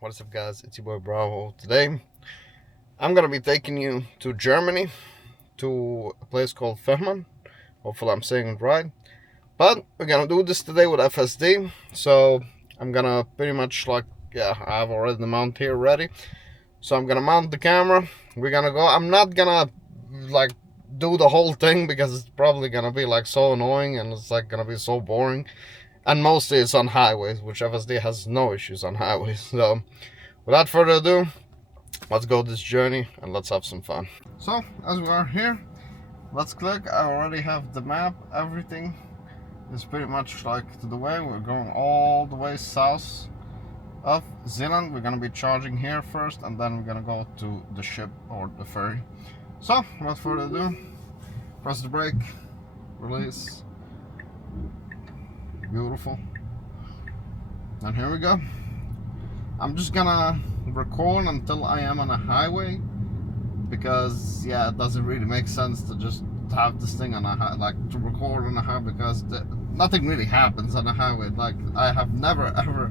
What's up, guys? It's your boy Bravo. Today, I'm gonna be taking you to Germany, to a place called Ferman. Hopefully, I'm saying it right. But we're gonna do this today with FSD. So I'm gonna pretty much I have already the mount here ready. So I'm gonna mount the camera. We're gonna go. I'm not gonna like do the whole thing because it's probably gonna be like so annoying and it's like gonna be so boring. And mostly it's on highways, which FSD has no issues on highways. So without further ado, let's go this journey and let's have some fun. So as we are here, let's click. I already have the map. Everything is pretty much like to the way. We're going all the way south of Zealand. We're gonna be charging here first, and then we're gonna go to the ship or the ferry. So without further ado, press the brake, release. Beautiful. And here we go. I'm just gonna record until I am on a highway, because yeah, it doesn't really make sense to just have this thing on a to record on a highway, because nothing really happens on a highway. Like, I have never ever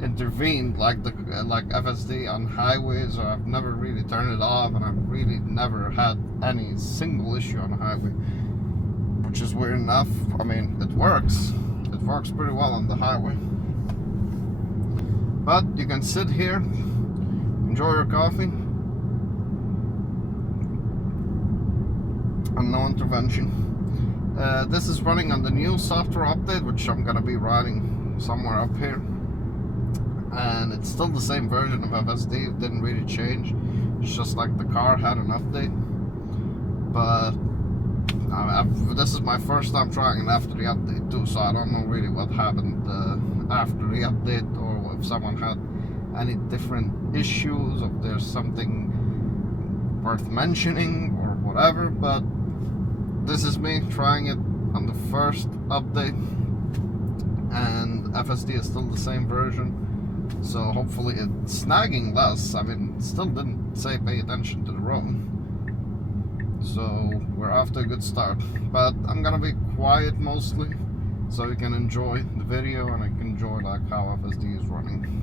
intervened like FSD on highways, or I've never really turned it off, and I've really never had any single issue on a highway, which is weird enough. I mean, it works pretty well on the highway. But you can sit here, enjoy your coffee, and no intervention. This is running on the new software update, which I'm gonna be writing somewhere up here. And it's still the same version of FSD, it didn't really change. It's just like the car had an update. But this is my first time trying it after the update too, so I don't know really what happened after the update, or if someone had any different issues, if there's something worth mentioning or whatever. But this is me trying it on the first update, and FSD is still the same version, so hopefully it's snagging less. I mean, it still didn't say pay attention to the road, so we're off to a good start. But I'm gonna be quiet mostly, so you can enjoy the video and I can enjoy like how FSD is running.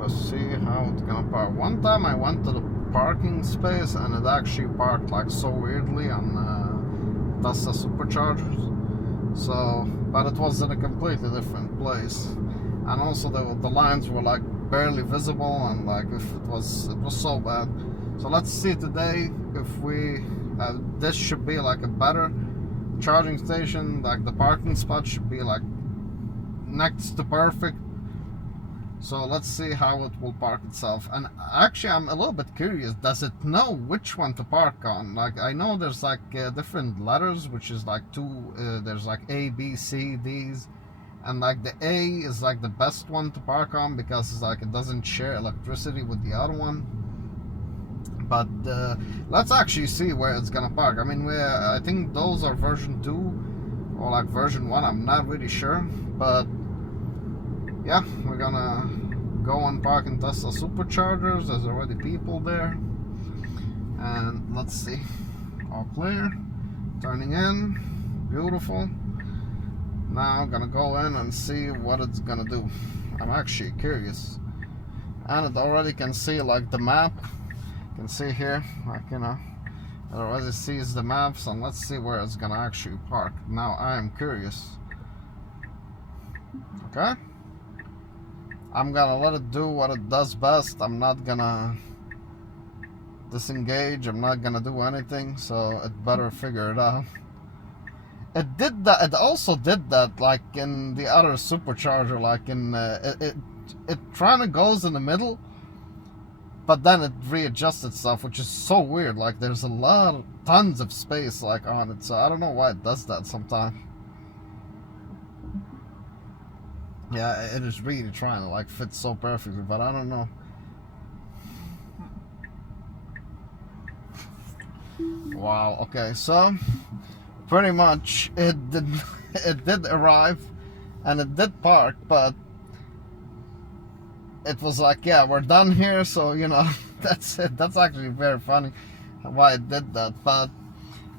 Let's see how it's gonna park. One time I went to the parking space and it actually parked like so weirdly on Tesla Superchargers. So, but it was in a completely different place, and also the lines were like barely visible, and like it was so bad. So let's see today if we this should be like a better charging station. Like the parking spot should be like next to perfect. So let's see how it will park itself. And actually, I'm a little bit curious, does it know which one to park on? Like, I know there's like different letters, which is like there's like A, B, C, D's, and like the A is like the best one to park on, because it's like it doesn't share electricity with the other one. But let's actually see where it's gonna park. I mean, I think those are version 2 or like version 1, I'm not really sure. But yeah, we're gonna go and park in Tesla Superchargers. There's already people there. And let's see. All clear. Turning in. Beautiful. Now I'm gonna go in and see what it's gonna do. I'm actually curious. And it already can see like the map. You can see here, like, you know, it already sees the maps. And let's see where it's gonna actually park. Now I am curious. Okay, I'm gonna let it do what it does best. I'm not gonna disengage. I'm not gonna do anything, so it better figure it out. It did that. It also did that like in the other Supercharger, like in it trying to goes in the middle, but then it readjusts itself, which is so weird. Like, there's tons of space like on it, so I don't know why it does that sometimes. Yeah, it is really trying to like fit so perfectly, but I don't know. Wow. Okay, so pretty much it did arrive and it did park, but it was like, yeah, we're done here, so you know, that's it. That's actually very funny why it did that. But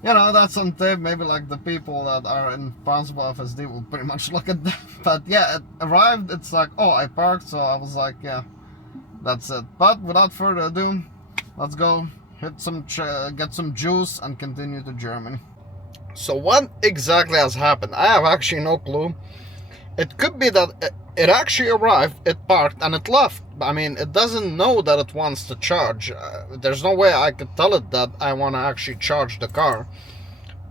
you know, that's on tape. Maybe like the people that are in responsible FSD will pretty much look at that. But yeah, it arrived. It's like, oh, I parked, so I was like, yeah, that's it. But without further ado, let's go hit some get some juice and continue to Germany. So what exactly has happened? I have actually no clue. It could be that it actually arrived, it parked, and it left. I mean, it doesn't know that it wants to charge. There's no way I could tell it that I want to actually charge the car.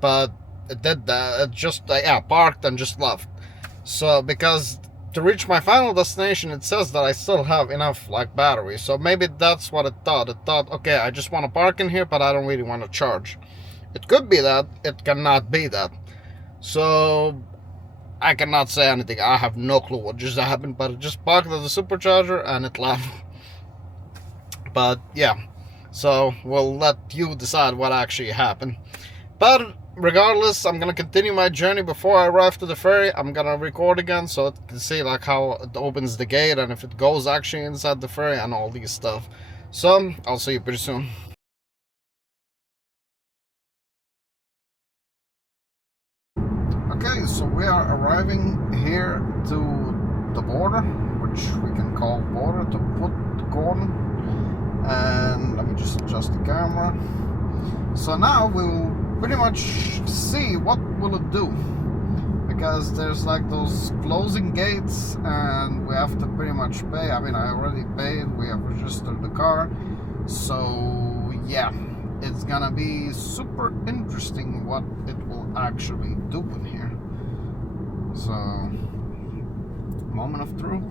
But it did that. It just, yeah, parked and just left. So, because to reach my final destination, it says that I still have enough, like, battery. So maybe that's what it thought. It thought, okay, I just want to park in here, but I don't really want to charge. It could be that. It cannot be that. So I cannot say anything. I have no clue what just happened, but it just parked at the supercharger and it left. But yeah, so we'll let you decide what actually happened. But regardless, I'm gonna continue my journey. Before I arrive to the ferry, I'm gonna record again so it can see like how it opens the gate and if it goes actually inside the ferry and all these stuff. So I'll see you pretty soon. Okay, so we are arriving here to the border, which we can call border, to put Gordon. And let me just adjust the camera. So now we will pretty much see what will it do, because there's like those closing gates and we have to pretty much pay. I mean, I already paid, we have registered the car, so yeah, it's gonna be super interesting what it will actually do in here. So, moment of truth.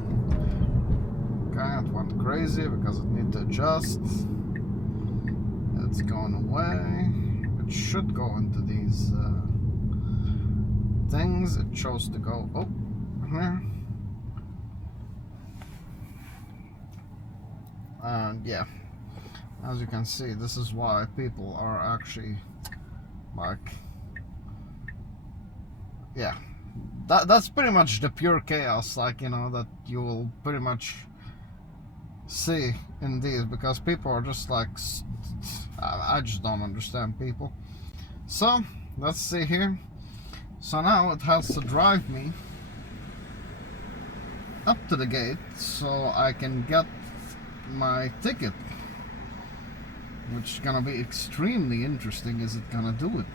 Okay, it went crazy because it needs to adjust. It's going away. It should go into these things. It chose to go here. And yeah, as you can see, this is why people are actually like, yeah, that's pretty much the pure chaos, like, you know, that you will pretty much see in these, because people are just like, I just don't understand people. So let's see here. So now it has to drive me up to the gate so I can get my ticket, which is gonna be extremely interesting. Is it gonna do it?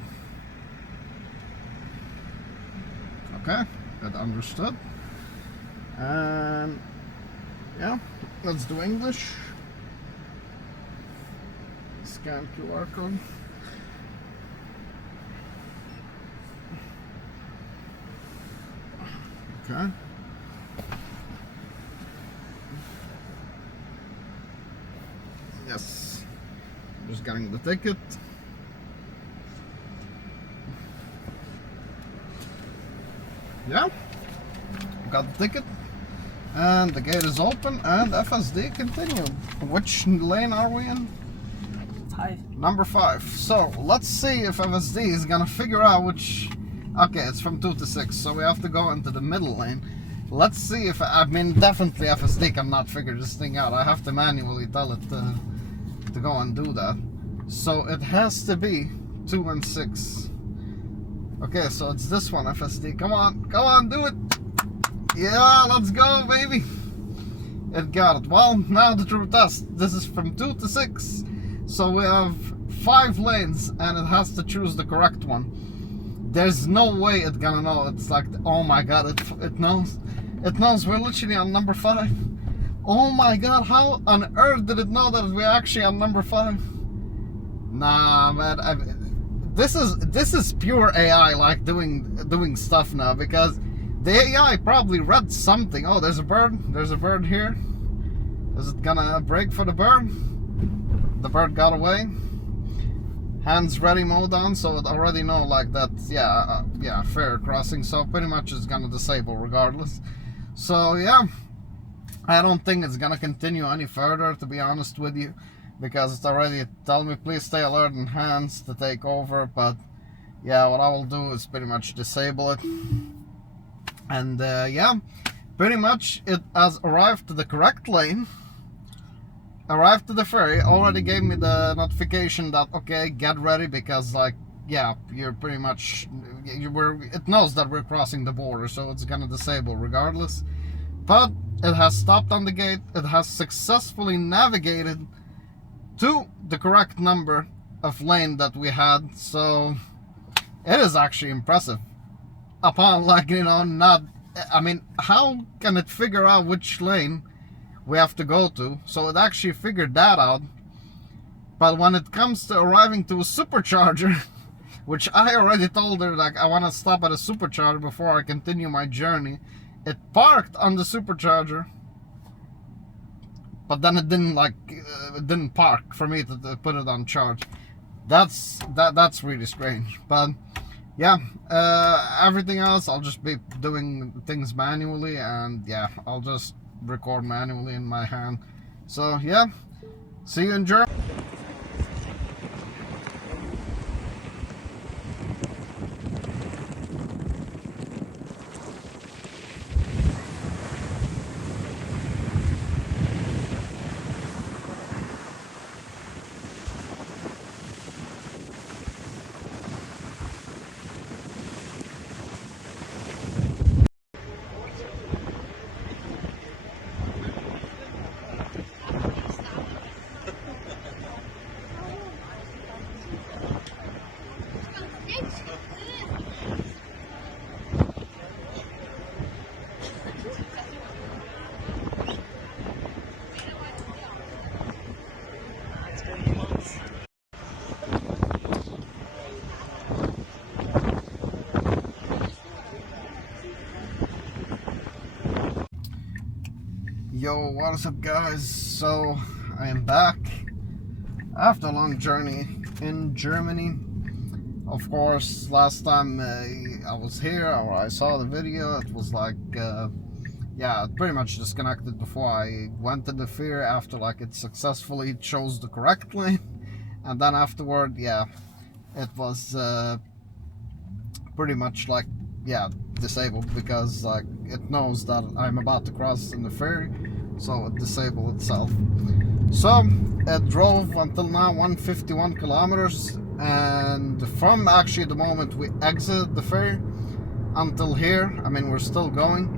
Okay, that understood. And yeah, let's do English. Scan QR code. Okay. Yes. I'm just getting the ticket. Yeah. Got the ticket. And the gate is open and FSD continued. Which lane are we in? 5. Number 5. So let's see if FSD is gonna figure out which. Okay, it's from 2 to 6, so we have to go into the middle lane. Let's see if, I mean, definitely FSD cannot figure this thing out. I have to manually tell it to go and do that. So it has to be 2 and 6. Okay, so it's this one, FSD. Come on, do it. Yeah, let's go, baby. It got it. Well, now the true test. This is from 2 to 6. So we have 5 lanes and it has to choose the correct one. There's no way it's gonna know. It's like, oh my god, it knows. It knows we're literally on number 5. Oh my god, how on earth did it know that we're actually on number 5? Nah, man, this is pure AI, like doing stuff now, because the AI probably read something. Oh, there's a bird. There's a bird here. Is it gonna break for the bird? The bird got away. Hands ready mode on, so it already know like that. Yeah, fair crossing. So pretty much it's gonna disable regardless. So yeah, I don't think it's gonna continue any further, to be honest with you, because it's already telling me please stay alert and hands to take over. But yeah, what I will do is pretty much disable it. And yeah, pretty much it has arrived to the correct lane, arrived to the ferry, already gave me the notification that okay, get ready, because like, yeah, you're pretty much, it knows that we're crossing the border, so it's gonna disable regardless. But it has stopped on the gate. It has successfully navigated to the correct number of lane that we had, so it is actually impressive. Upon, like, you know, not, I mean, how can it figure out which lane we have to go to? So it actually figured that out. But when it comes to arriving to a supercharger, which I already told her, like, I want to stop at a supercharger before I continue my journey, it parked on the supercharger, but then it didn't, like, it didn't park for me to put it on charge. That's really strange. But yeah, everything else I'll just be doing things manually, and yeah, I'll just record manually in my hand. So yeah, see you in Germany. Yo, what is up, guys? So I am back after a long journey in Germany. Of course, last time I was here, or I saw the video, it was like yeah, it pretty much disconnected before I went to the Ferry, after like it successfully chose the correct lane, and then afterward, yeah, it was pretty much like, yeah, disabled, because like it knows that I'm about to cross in the ferry, so it disabled itself. So it drove until now 151 kilometers, and from actually the moment we exited the ferry until here, I mean, we're still going.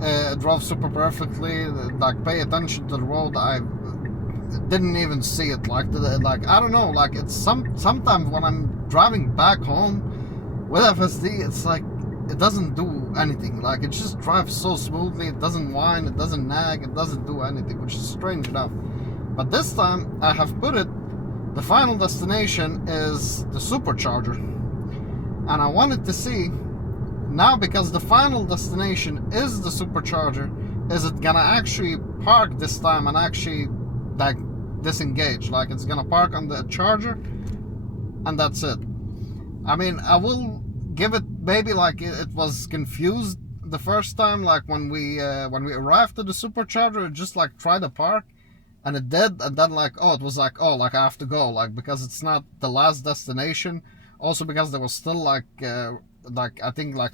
It drove super perfectly. Like, pay attention to the road. I didn't even see it. Like I don't know, like it's sometimes when I'm driving back home with FSD, it's like it doesn't do anything. Like, it just drives so smoothly. It doesn't whine, it doesn't nag, it doesn't do anything, which is strange enough. But this time I have put it, the final destination is the Supercharger, and I wanted to see now, because the final destination is the Supercharger, is it gonna actually park this time and actually like disengage? Like, it's gonna park on the charger and that's it. I mean, I will give it, maybe like it was confused the first time, like when we arrived at the Supercharger, it just like tried to park, and it did, and then like, oh, it was like, oh, like I have to go, like, because it's not the last destination. Also because there was still like I think like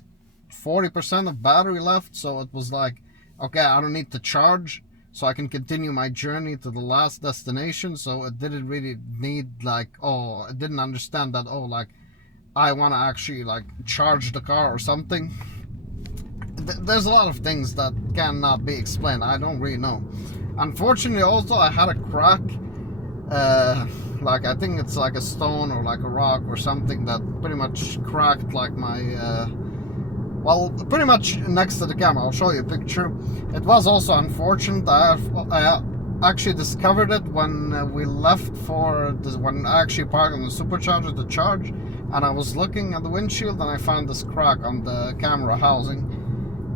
40% of battery left, so it was like, okay, I don't need to charge, so I can continue my journey to the last destination. So it didn't really need, like, oh, it didn't understand that, oh, like I want to actually like charge the car or something. There's a lot of things that cannot be explained. I don't really know. Unfortunately, also I had a crack, like I think it's like a stone or like a rock or something that pretty much cracked like my well, pretty much next to the camera. I'll show you a picture. It was also unfortunate. I actually discovered it when we left for when I actually parked on the Supercharger to charge, and I was looking at the windshield and I found this crack on the camera housing.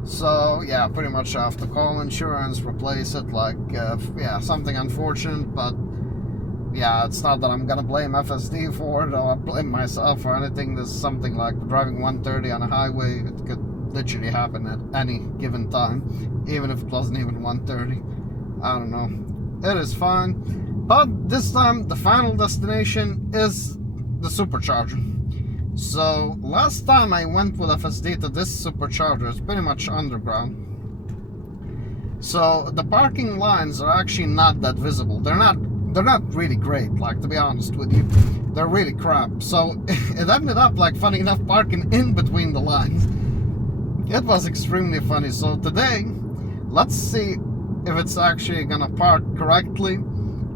So yeah, pretty much I have to call insurance, replace it, like yeah, something unfortunate, but yeah, it's not that I'm gonna blame FSD for it or blame myself or anything. There's something like driving 130 on a highway, it could literally happen at any given time, even if it wasn't even 130. I don't know, it is fine. But this time the final destination is the Supercharger. So last time I went with FSD to this Supercharger, it's pretty much underground. So the parking lines are actually not that visible. They're not really great, like, to be honest with you. They're really crap. So it ended up, like, funny enough, parking in between the lines. It was extremely funny. So today, let's see if it's actually gonna park correctly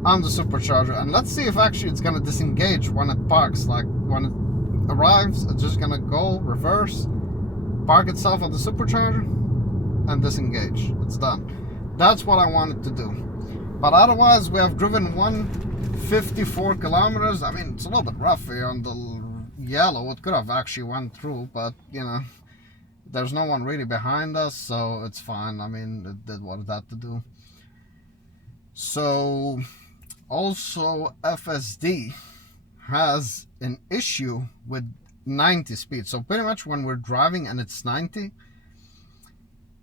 on the Supercharger, and let's see if actually it's gonna disengage when it parks. Like, when it arrives, it's just gonna go reverse, park itself on the Supercharger, and disengage. It's done. That's what I wanted to do. But otherwise, we have driven 154 kilometers. I mean, it's a little bit rough here on the yellow. It could have actually went through, but you know, there's no one really behind us, so it's fine. I mean, it did what it had to do. So also FSD has an issue with 90 speed. So pretty much when we're driving and it's 90,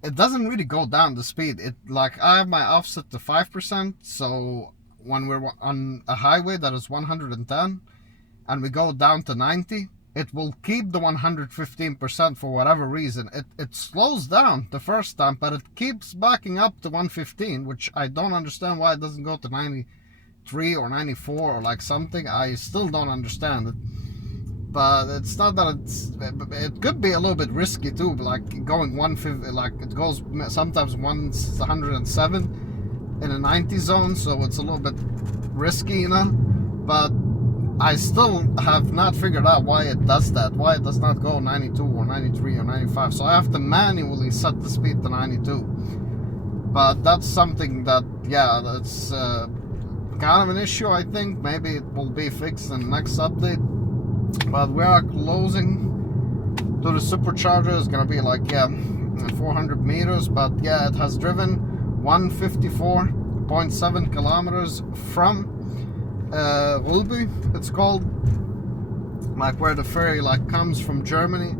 it doesn't really go down the speed. It, like, I have my offset to 5%, so when we're on a highway that is 110 and we go down to 90, it will keep the 115% for whatever reason. It slows down the first time, but it keeps backing up to 115, which I don't understand why it doesn't go to 93 or 94 or like something. I still don't understand it. But it's not that it could be a little bit risky too, like going 150, like it goes sometimes 107 in a 90 zone, so it's a little bit risky, you know. But I still have not figured out why it does that, why it does not go 92 or 93 or 95. So I have to manually set the speed to 92. But that's something that, yeah, that's kind of an issue, I think. Maybe it will be fixed in the next update. But we are closing to the Supercharger. It's gonna be like, yeah, 400 meters. But yeah, it has driven 154.7 kilometers from Ulby, it's called, like where the ferry like comes from Germany.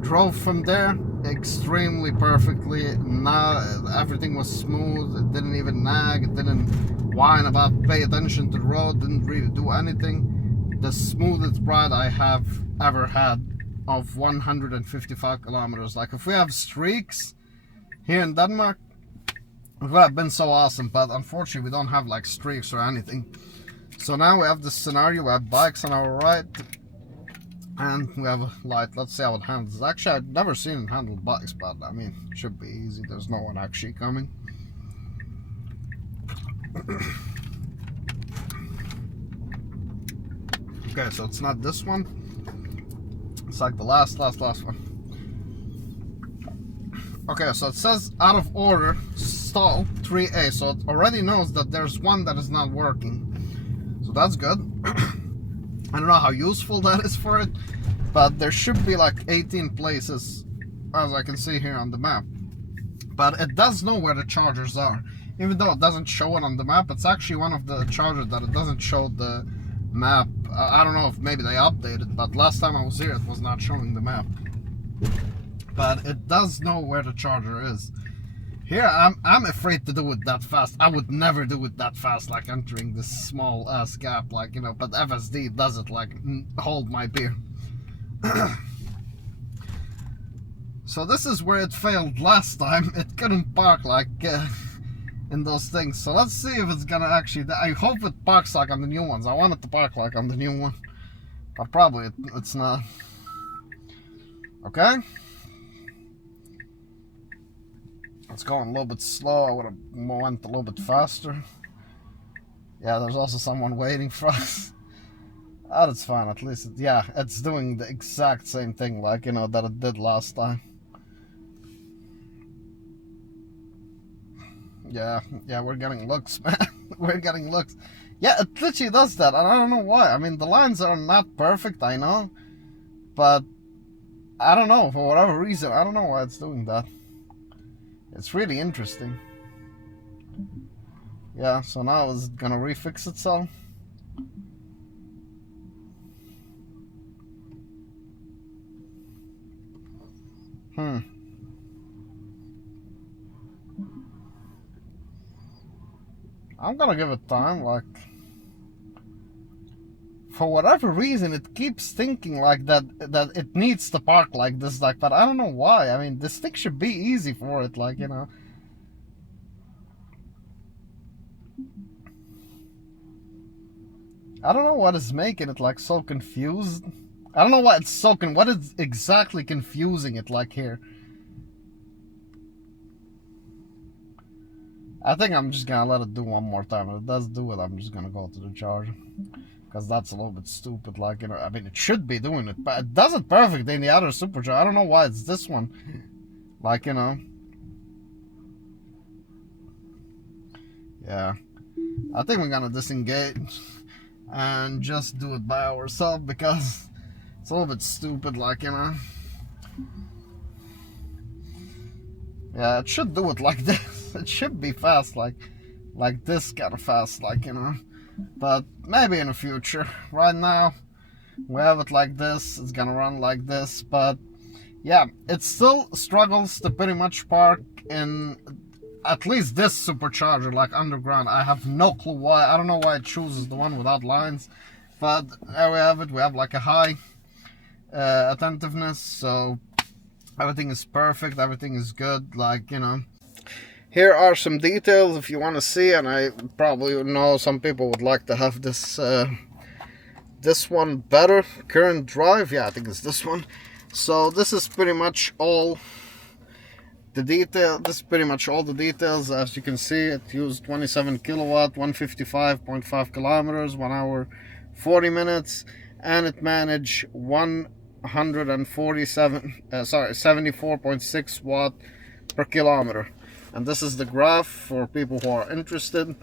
Drove from there extremely perfectly. Now everything was smooth. It didn't even nag. It didn't whine about pay attention to the road. Didn't really do anything. The smoothest ride I have ever had of 155 kilometers. Like, if we have streaks here in Denmark, it would have been so awesome, but unfortunately we don't have like streaks or anything. So now we have this scenario. We have bikes on our right and we have a light. Let's see how it handles. Actually, I've never seen it handle bikes, but I mean, it should be easy. There's no one actually coming. Okay, so it's not this one. It's like the last one. Okay, so it says out of order, stall 3A. So it already knows that there's one that is not working. So that's good. I don't know how useful that is for it, but there should be like 18 places, as I can see here on the map. But it does know where the chargers are. Even though it doesn't show it on the map, it's actually one of the chargers that it doesn't show the map. I don't know if maybe they updated, but last time I was here it was not showing the map. But it does know where the charger is. Here I'm afraid to do it that fast. I would never do it that fast, like entering this small ass gap, like, you know, but FSD does it like hold my beer. So this is where it failed last time. It couldn't park like in those things. So let's see if it's gonna actually, I hope it parks like on the new ones. I want it to park like on the new one, but probably it's not. Okay, it's going a little bit slow. I would have went a little bit faster. Yeah, there's also someone waiting for us. Oh, that's fine. At least yeah, it's doing the exact same thing, like, you know, that it did last time. Yeah, we're getting looks, man. We're getting looks. Yeah, it literally does that, and I don't know why. I mean, the lines are not perfect, I know, but I don't know, for whatever reason, I don't know why it's doing that. It's really interesting. Yeah, so now it's gonna refix itself. I'm gonna give it time, like, for whatever reason it keeps thinking like that it needs to park like this, like, but I don't know why. I mean, this thing should be easy for it, like, you know. I don't know what is making it like so confused. I don't know why it's so what is exactly confusing it like here. I think I'm just gonna let it do one more time. If it does do it, I'm just gonna go to the charger. Because that's a little bit stupid, like, you know, I mean, it should be doing it, but it does it perfectly in the other Supercharger. I don't know why it's this one. Like, you know. Yeah. I think we're gonna disengage and just do it by ourselves because it's a little bit stupid, like, you know. Yeah, it should do it like this. It should be fast, like this kind of fast, like, you know. But maybe in the future. Right now, we have it like this. It's gonna run like this. But yeah, it still struggles to pretty much park in at least this Supercharger, like underground. I have no clue why. I don't know why it chooses the one without lines. But there we have it. We have like a high attentiveness. So everything is perfect. Everything is good. Like, you know. Here are some details if you want to see, and I probably know some people would like to have this this one better. Current drive, yeah, I think it's this one. So this is pretty much all the detail. This is pretty much all the details. As you can see, it used 27 kilowatt, 155.5 kilometers, 1 hour 40 minutes, and it managed 74.6 watt per kilometer. And this is the graph for people who are interested.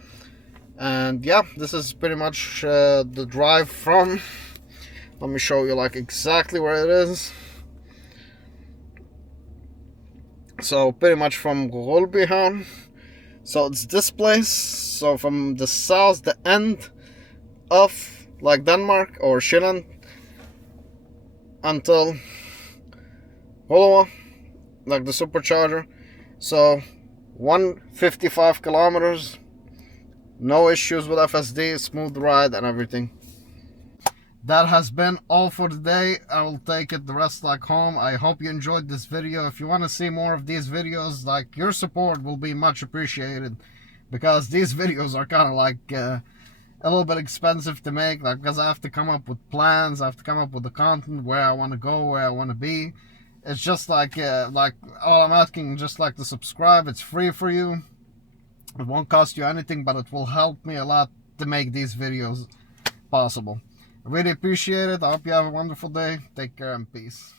And yeah, this is pretty much the drive from, let me show you like exactly where it is. So pretty much from Rolbyhavn. So it's this place. So from the south, the end of like Denmark or Finland until Hollowa, like the Supercharger. So 155 kilometers, no issues with FSD, smooth ride and everything. That has been all for today. I will take it the rest like home. I hope you enjoyed this video. If you want to see more of these videos, like, your support will be much appreciated, because these videos are kind of like a little bit expensive to make, like, because I have to come up with plans, I have to come up with the content, where I want to go, where I want to be. It's just like all I'm asking, just like to subscribe. It's free for you. It won't cost you anything, but it will help me a lot to make these videos possible. I really appreciate it. I hope you have a wonderful day. Take care and peace.